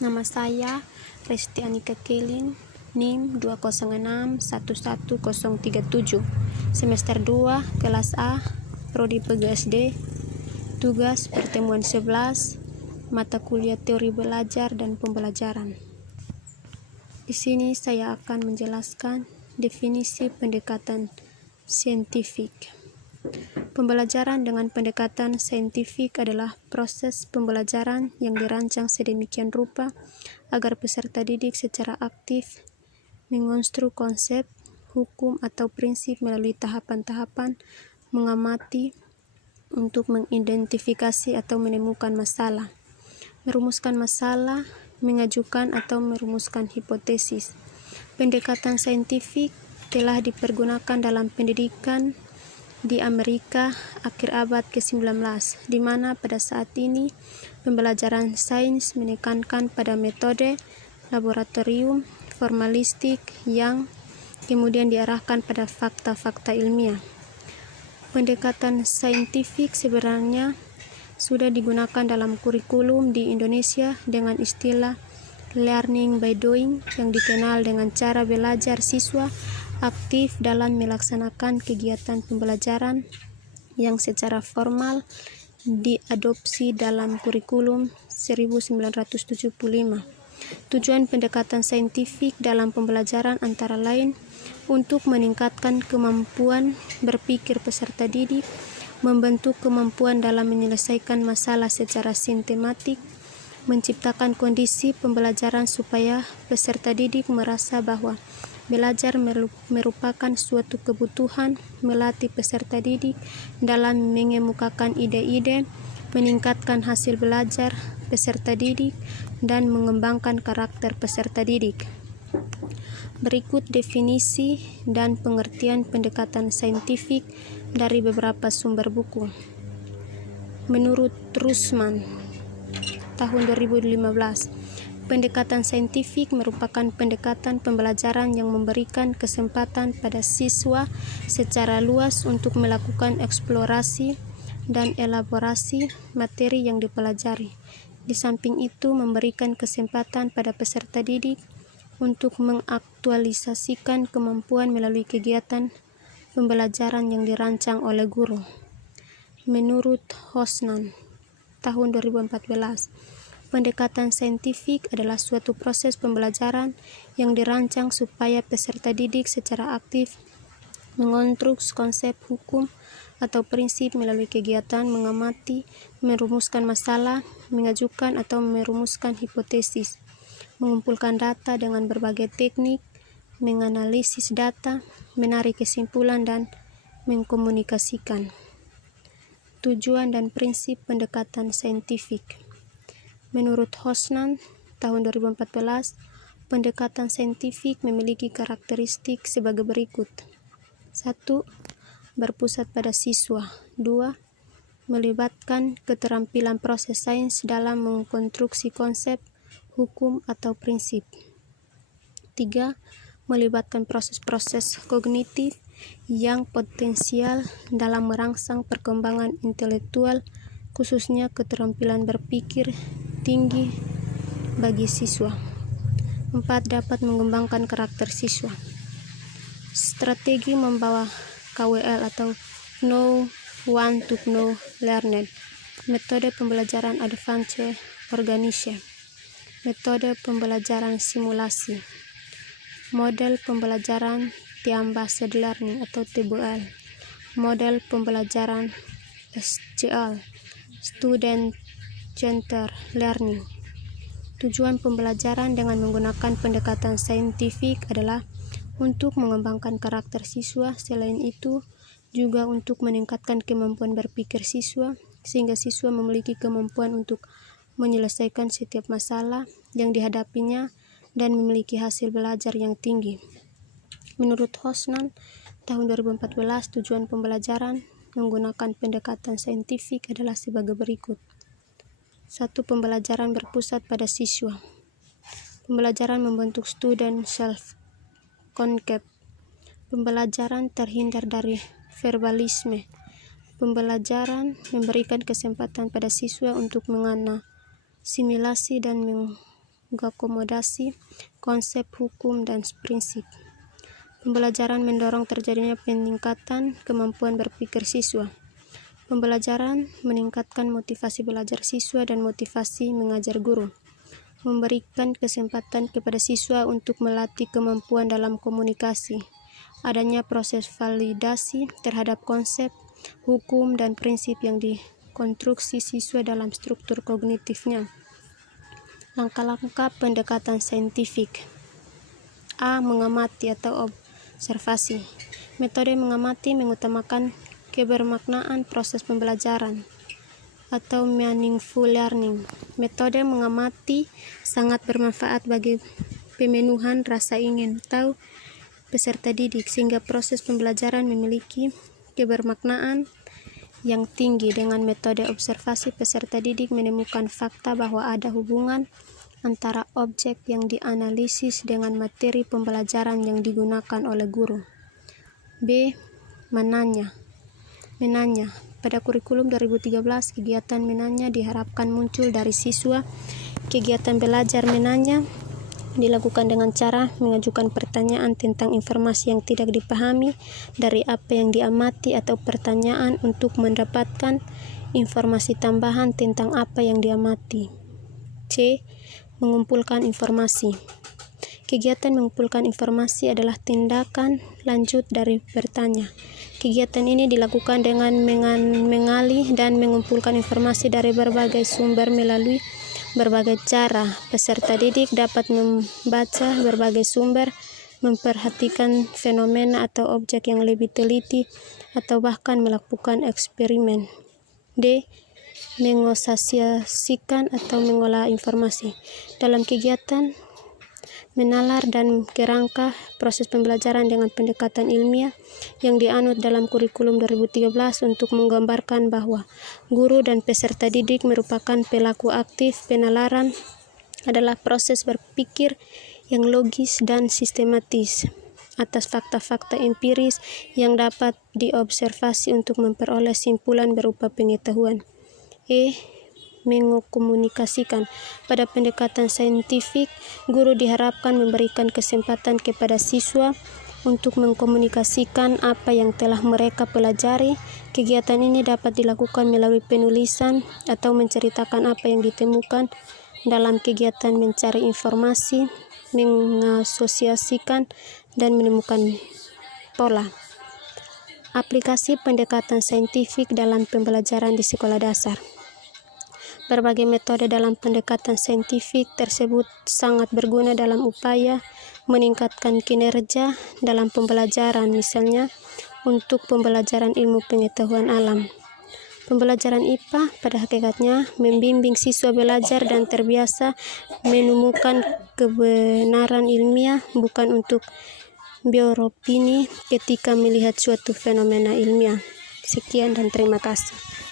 Nama saya Resti Anika Kelin, NIM 206111037, semester 2, kelas A, Prodi PGSD, tugas pertemuan 11, mata kuliah teori belajar dan pembelajaran. Di sini saya akan menjelaskan definisi pendekatan saintifik. Pembelajaran dengan pendekatan saintifik adalah proses pembelajaran yang dirancang sedemikian rupa agar peserta didik secara aktif mengonstruk konsep, hukum, atau prinsip melalui tahapan-tahapan mengamati untuk mengidentifikasi atau menemukan masalah, merumuskan masalah, mengajukan atau merumuskan hipotesis. Pendekatan saintifik telah dipergunakan dalam pendidikan di Amerika akhir abad ke-19, di mana pada saat ini pembelajaran sains menekankan pada metode laboratorium formalistik yang kemudian diarahkan pada fakta-fakta ilmiah. Pendekatan saintifik sebenarnya sudah digunakan dalam kurikulum di Indonesia dengan istilah learning by doing, yang dikenal dengan cara belajar siswa aktif dalam melaksanakan kegiatan pembelajaran yang secara formal diadopsi dalam kurikulum 1975. Tujuan pendekatan saintifik dalam pembelajaran antara lain untuk meningkatkan kemampuan berpikir peserta didik, membentuk kemampuan dalam menyelesaikan masalah secara sistematik, menciptakan kondisi pembelajaran supaya peserta didik merasa bahwa belajar merupakan suatu kebutuhan, melatih peserta didik dalam mengemukakan ide-ide, meningkatkan hasil belajar peserta didik, dan mengembangkan karakter peserta didik. Berikut definisi dan pengertian pendekatan saintifik dari beberapa sumber buku. Menurut Rusman, tahun 2015, pendekatan saintifik merupakan pendekatan pembelajaran yang memberikan kesempatan pada siswa secara luas untuk melakukan eksplorasi dan elaborasi materi yang dipelajari. Di samping itu, memberikan kesempatan pada peserta didik untuk mengaktualisasikan kemampuan melalui kegiatan pembelajaran yang dirancang oleh guru. Menurut Hosnan, tahun 2014, pendekatan saintifik adalah suatu proses pembelajaran yang dirancang supaya peserta didik secara aktif mengonstruksi konsep, hukum, atau prinsip melalui kegiatan mengamati, merumuskan masalah, mengajukan atau merumuskan hipotesis, mengumpulkan data dengan berbagai teknik, menganalisis data, menarik kesimpulan, dan mengkomunikasikan. Tujuan dan prinsip pendekatan saintifik. Menurut Hosnan, tahun 2014, pendekatan saintifik memiliki karakteristik sebagai berikut. 1. Berpusat pada siswa. 2. Melibatkan keterampilan proses sains dalam mengkonstruksi konsep, hukum, atau prinsip. 3. Melibatkan proses-proses kognitif yang potensial dalam merangsang perkembangan intelektual, khususnya keterampilan berpikir tinggi bagi siswa. 4. Dapat mengembangkan karakter siswa. Strategi membawa KWL atau Know, Want to Know, Learned. Metode pembelajaran Advanced Organization. Metode pembelajaran simulasi. Model pembelajaran Team-Based Learning atau TBL. Model pembelajaran SCL, Student Centered Learning. Tujuan pembelajaran dengan menggunakan pendekatan saintifik adalah untuk mengembangkan karakter siswa. Selain itu, juga untuk meningkatkan kemampuan berpikir siswa, sehingga siswa memiliki kemampuan untuk menyelesaikan setiap masalah yang dihadapinya dan memiliki hasil belajar yang tinggi. Menurut Hosnan, tahun 2014, tujuan pembelajaran menggunakan pendekatan saintifik adalah sebagai berikut. 1. Pembelajaran berpusat pada siswa. Pembelajaran membentuk student self-concept. Pembelajaran terhindar dari verbalisme. Pembelajaran memberikan kesempatan pada siswa untuk mengasimilasi dan mengakomodasi konsep hukum dan prinsip. Pembelajaran mendorong terjadinya peningkatan kemampuan berpikir siswa. Pembelajaran meningkatkan motivasi belajar siswa dan motivasi mengajar guru. Memberikan kesempatan kepada siswa untuk melatih kemampuan dalam komunikasi. Adanya proses validasi terhadap konsep, hukum, dan prinsip yang dikonstruksi siswa dalam struktur kognitifnya. Langkah-langkah pendekatan saintifik. A. Mengamati atau observasi. Metode mengamati mengutamakan kebermaknaan proses pembelajaran atau meaningful learning. Metode mengamati sangat bermanfaat bagi pemenuhan rasa ingin tahu peserta didik sehingga proses pembelajaran memiliki kebermaknaan yang tinggi. Dengan metode observasi, peserta didik menemukan fakta bahwa ada hubungan antara objek yang dianalisis dengan materi pembelajaran yang digunakan oleh guru. B. Menanya. Pada kurikulum 2013, kegiatan menanya diharapkan muncul dari siswa. Kegiatan belajar menanya dilakukan dengan cara mengajukan pertanyaan tentang informasi yang tidak dipahami dari apa yang diamati atau pertanyaan untuk mendapatkan informasi tambahan tentang apa yang diamati. C. Mengumpulkan informasi. Kegiatan mengumpulkan informasi adalah tindakan lanjut dari bertanya. Kegiatan ini dilakukan dengan mengalih dan mengumpulkan informasi dari berbagai sumber melalui berbagai cara. Peserta didik dapat membaca berbagai sumber, memperhatikan fenomena atau objek yang lebih teliti, atau bahkan melakukan eksperimen. D. Mengasosiasikan atau mengolah informasi. Dalam kegiatan menalar dan kerangka proses pembelajaran dengan pendekatan ilmiah yang dianut dalam kurikulum 2013 untuk menggambarkan bahwa guru dan peserta didik merupakan pelaku aktif. Penalaran adalah proses berpikir yang logis dan sistematis atas fakta-fakta empiris yang dapat diobservasi untuk memperoleh simpulan berupa pengetahuan. E. Mengomunikasikan. Pada pendekatan saintifik, guru diharapkan memberikan kesempatan kepada siswa untuk mengkomunikasikan apa yang telah mereka pelajari. Kegiatan ini dapat dilakukan melalui penulisan atau menceritakan apa yang ditemukan dalam kegiatan mencari informasi, mengasosiasikan, dan menemukan pola. Aplikasi pendekatan saintifik dalam pembelajaran di sekolah dasar. Berbagai metode dalam pendekatan saintifik tersebut sangat berguna dalam upaya meningkatkan kinerja dalam pembelajaran, misalnya untuk pembelajaran ilmu pengetahuan alam. Pembelajaran IPA pada hakikatnya membimbing siswa belajar dan terbiasa menemukan kebenaran ilmiah, bukan untuk beropini ketika melihat suatu fenomena ilmiah. Sekian dan terima kasih.